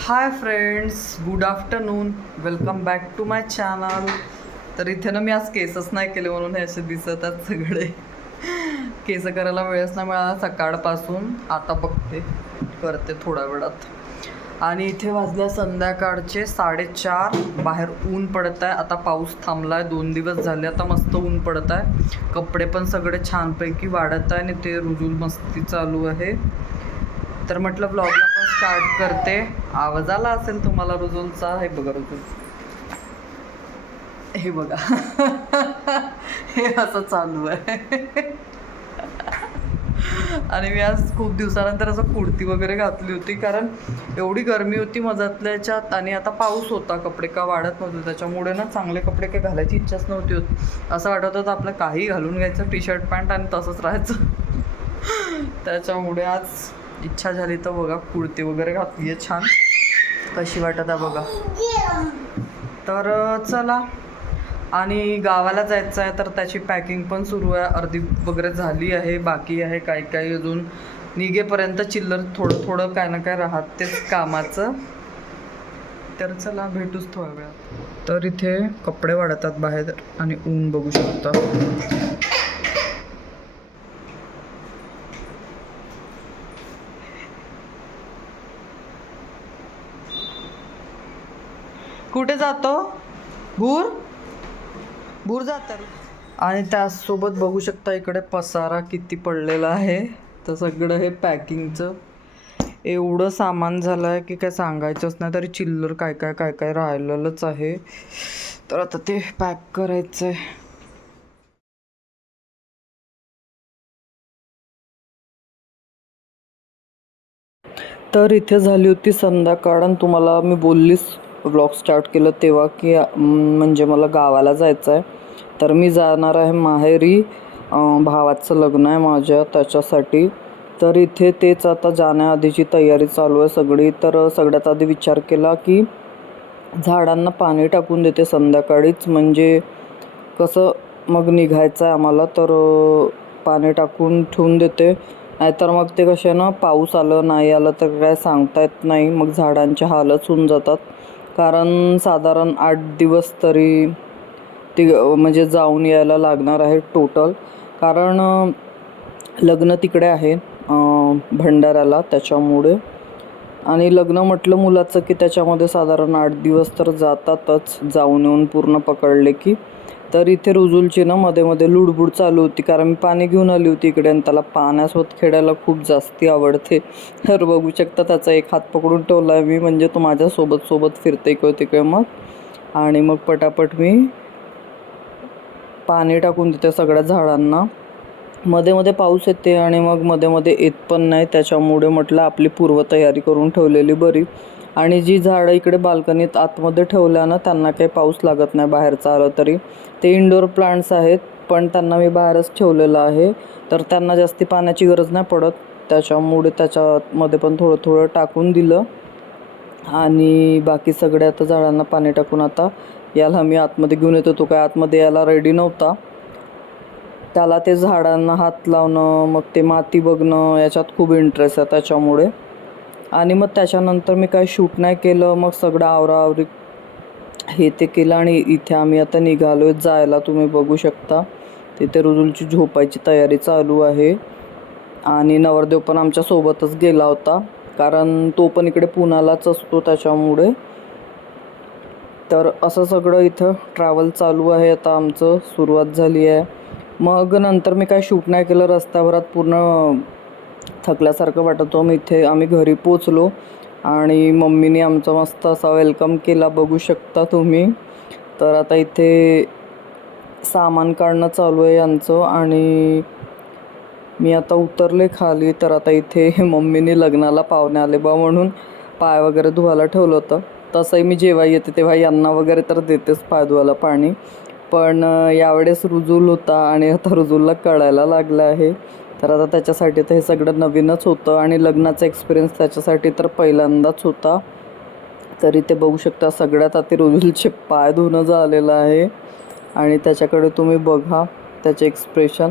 High friends, good afternoon. Welcome back to my channel. तर इथे ना मी आज केसच नाही केले म्हणून हे असे दिसत आहेत सगळे. केस करायला वेळच नाही मिळाला सकाळपासून. आता बघते करते थोड्या वेळात. आणि इथे वाजल्या संध्याकाळचे 4:30. बाहेर ऊन पडत आहे. आता पाऊस थांबला आहे. 2 दिवस झाले आता मस्त ऊन पडत आहे. कपडे पण सगळे छानपैकी वाढत आहे आणि ते रुजूल मस्ती चालू आहे. तर म्हटलं ब्लॉगला पण स्टार्ट करते. आवाज आला असेल तुम्हाला रुजूलचा. हे बघा रुजूल, हे बघा. हे असं चालू आहे. आणि मी आज खूप दिवसानंतर असं कुर्ती वगैरे घातली होती, कारण एवढी गरमी होती मधातल्या याच्यात आणि आता पाऊस होता. कपडे का वाढत नव्हते, त्याच्यामुळे ना चांगले कपडे काही घालायची इच्छाच नव्हती होत. असं वाटत होतं आपलं काही घालून घ्यायचं, टी शर्ट पॅन्ट आणि तसंच राहायचं. त्याच्यामुळे आज इच्छा झाली तर बघा कुर्ती वगैरे घातली आहे छान. कशी वाटत आहे बघा. तर चला. आणि गावाला जायचं आहे तर त्याची पॅकिंग पण सुरू आहे. अर्धी वगैरे झाली आहे, बाकी आहे काही काही अजून. निघेपर्यंत चिल्लर थोडं थोडं काय ना काय राहतेच कामाचं. तर चला भेटूच थोड्या वेळात. तर इथे कपडे वाढतात बाहेर आणि ऊन बघू शकता. कुठे जातो भूर? भूर जात. आणि त्यासोबत बघू शकता इकडे पसारा किती पडलेला आहे. तर सगळं हे पॅकिंगचं एवढं सामान झालं आहे की काय सांगायचंच नाही. तरी चिल्लर काय काय काय काय राहिलेलंच आहे. तर आता ते पॅक करायचं आहे. तर इथे झाली होती संध्याकाळ आणि तुम्हाला मी बोललीच व्लॉग स्टार्ट केलं तेव्हा की म्हणजे मला गावाला जायचं आहे. तर मी जाणार आहे माहेरी. भावाचं लग्न आहे माझ्या, त्याच्यासाठी. तर इथे तेच आता जाण्याआधीची तयारी चालू आहे सगळी. तर सगळ्यात आधी विचार केला की झाडांना पाणी टाकून देते संध्याकाळीच, म्हणजे कसं मग निघायचं आहे आम्हाला. तर पाणी टाकून ठेवून देते. नाहीतर मग ते कसे ना पाऊस आलं नाही आलं तर काय सांगता येत नाही, मग झाडांचे हालच होऊन जातात. कारण साधारण 8 दिवस तरी ती म्हणजे जाऊन यायला लागणार आहे टोटल. कारण लग्न तिकडे आहे भंडाऱ्याला, त्याच्यामुळे. आणि लग्न म्हटलं मुलाचं की त्याच्यामध्ये साधारण 8 दिवस तर जातातच, जाऊन येऊन पूर्ण पकडले की. तर इथे रुजूलची ना मध्ये मध्ये लुडबुड चालू होती, कारण मी पाणी घेऊन आली होती इकडे आणि त्याला पाण्यासोबत खेळायला खूप जास्ती आवडते. तर बघू शकता त्याचा एक हात पकडून ठेवला आहे मी, म्हणजे तो माझ्यासोबत सोबत फिरते इकडे तिकडे. मग आणि मग पटापट मी पाणी टाकून देते सगळ्या झाडांना. मध्ये मध्ये पाऊस येते आणि मग मध्ये मध्ये येत पण नाही, त्याच्यामुळे म्हटलं आपली पूर्वतयारी करून ठेवलेली बरी. आणि जी झाडं इकडे बाल्कनीत आतमध्ये ठेवल्या ना, त्यांना काही पाऊस लागत नाही बाहेरचं आलं तरी. ते इंडोर प्लांट्स आहेत, पण त्यांना मी बाहेरच ठेवलेलं आहे. तर त्यांना जास्ती पाण्याची गरज नाही पडत, त्याच्यामुळे त्याच्यामध्ये पण थोडं थोडं टाकून दिलं. आणि बाकी सगळ्या आता झाडांना पाणी टाकून आता याला मी आतमध्ये घेऊन येतो. तो काय आतमध्ये यायला रेडी नव्हता. त्याला ते झाडांना हात लावणं, मग ते माती बघणं, याच्यात खूप इंटरेस्ट आहे त्याच्यामुळे. आणि मग त्याच्यानंतर मी काय शूट नाही केलं. मग सगळं आवराआवरी हे ते केलं आणि इथे आम्ही आता निघालो आहे जायला. तुम्ही बघू शकता तिथे रुजूलची झोपायची तयारी चालू आहे. आणि नवरदेव पण आमच्यासोबतच गेला होता, कारण तो पण इकडे पुण्यालाच असतो त्याच्यामुळे. तर असं सगळं इथं ट्रॅव्हल चालू आहे आता आमचं. सुरुवात झाली आहे. मग नंतर मी काय शूट नाही केलं. रस्त्याभरात पूर्ण थकल्यासारखं वाटत होतं. मग इथे आम्ही घरी पोचलो आणि मम्मीने आमचा मस्त असा वेलकम केला, बघू शकता तुम्ही. तर आता इथे सामान काढणं चालू आहे यांचं आणि मी आता उतरले खाली. तर आता इथे मम्मीने लग्नाला पाहुणे आले बा म्हणून पाय वगैरे धुवायला ठेवलं होतं. तसंही मी जेव्हा येते तेव्हा यांना वगैरे तर देतेच पाय धुवायला पाणी. पण यावेळेस रुजूल होता आणि आता रुजूलला कळायला लागलं आहे. तर आता त्याच्यासाठी तर हे सगळं नवीनच होतं आणि लग्नाचा एक्सपिरियन्स त्याच्यासाठी तर पहिल्यांदाच होता. तरी ते बघू शकता सगळ्यात आधी रुजूलचे पाय धुणं झालेलं आहे. आणि त्याच्याकडे तुम्ही बघा त्याचे एक्सप्रेशन.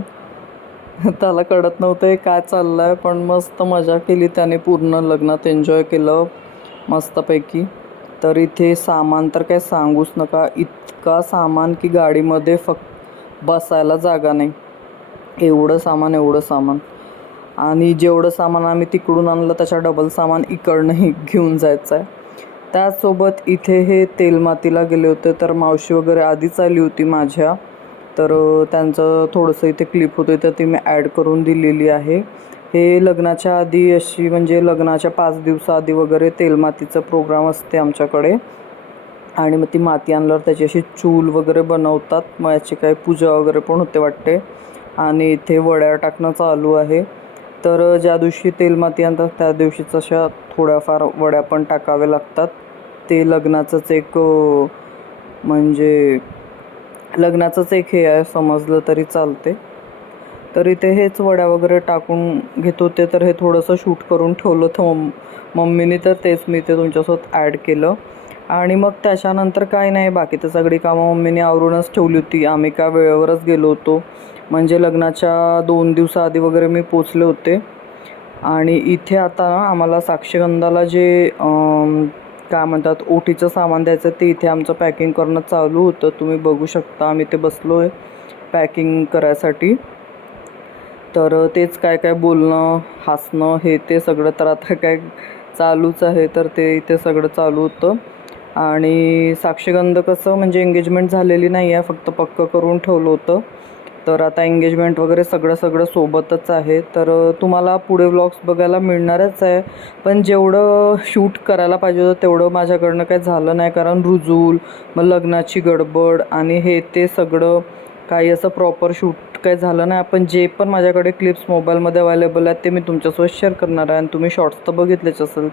त्याला कळत नव्हतं हे काय चाललं आहे, पण मस्त मजा केली त्याने, पूर्ण लग्नात एन्जॉय केलं मस्तपैकी. तर इथे सामान तर काय सांगूच नका, इतका सामान की गाडीमध्ये फक्त बसायला जागा नाही, एवढं सामान एवढं सामान. आणि जेवढं सामान आम्ही तिकडून आणलं त्याच्या डबल सामान इकडनंही घेऊन जायचं आहे. त्याचसोबत इथे हे तेलमातीला गेले होते, तर मावशी वगैरे आधीच आली होती माझ्या, तर त्यांचं थोडंसं इथे क्लिप होते तर ती मी ॲड करून दिलेली आहे. हे लग्नाच्या आधी अशी म्हणजे लग्नाच्या 5 दिवसाआधी वगैरे तेलमातीचं प्रोग्राम असते आमच्याकडे. आणि मग ती माती आणल्यावर त्याची अशी चूल वगैरे बनवतात, मग याची काही पूजा वगैरे पण होते वाटते. आणि इथे वड्या टाकणं चालू आहे. तर ज्या दिवशी तेलमाती आणतात त्या दिवशीच अशा थोड्याफार वड्या पण टाकाव्या लागतात. ते लग्नाचंच एक म्हणजे लग्नाचंच एक हे आहे समजलं तरी चालते. तर इथे हेच वड्या वगैरे टाकून घेत होते, तर हे थोडंसं शूट करून ठेवलं होतं मम्मीने, तर तेच मी ते तुमच्यासोबत ॲड केलं. आणि मग त्याच्यानंतर काय नाही, बाकी तर सगळी कामं मम्मीने आवरूनच ठेवली होती. आम्ही का वेळेवरच गेलो होतो, म्हणजे लग्नाच्या 2 दिवसाआधी वगैरे मी पोचले होते. आणि इथे आता आम्हाला साक्षगंधाला जे काय म्हणतात ओटीचं सामान द्यायचं ते इथे आमचं पॅकिंग करणं चालू होतं. तुम्ही बघू शकता आम्ही ते बसलो आहे पॅकिंग करायसाठी. तर तेच काय काय बोलणं हसणं हे ते सगळं तर आता काय चालूच आहे, तर ते इथे सगळं चालू होतं. आणि साक्षगंध कसं म्हणजे एंगेजमेंट झालेली नाही आहे, फक्त पक्कं करून ठेवलं होतं. तर आता एंगेजमेंट वगैरे सगळं सोबतच आहे. तर तुम्हाला पुढे व्लॉग्स बघायला मिळणारच आहे. पण जेवढं शूट करायला पाहिजे होतं तेवढं माझ्याकडनं काही झालं नाही, कारण रुजूल, मग लग्नाची गडबड आणि हे ते सगळं काही असं प्रॉपर शूट काही झालं नाही. पण जे पण माझ्याकडे क्लिप्स मोबाईलमध्ये अवेलेबल आहेत ते मी तुमच्यासोबत शेअर करणार आहे, आणि तुम्ही शॉर्ट्स तर बघितलेच असेल.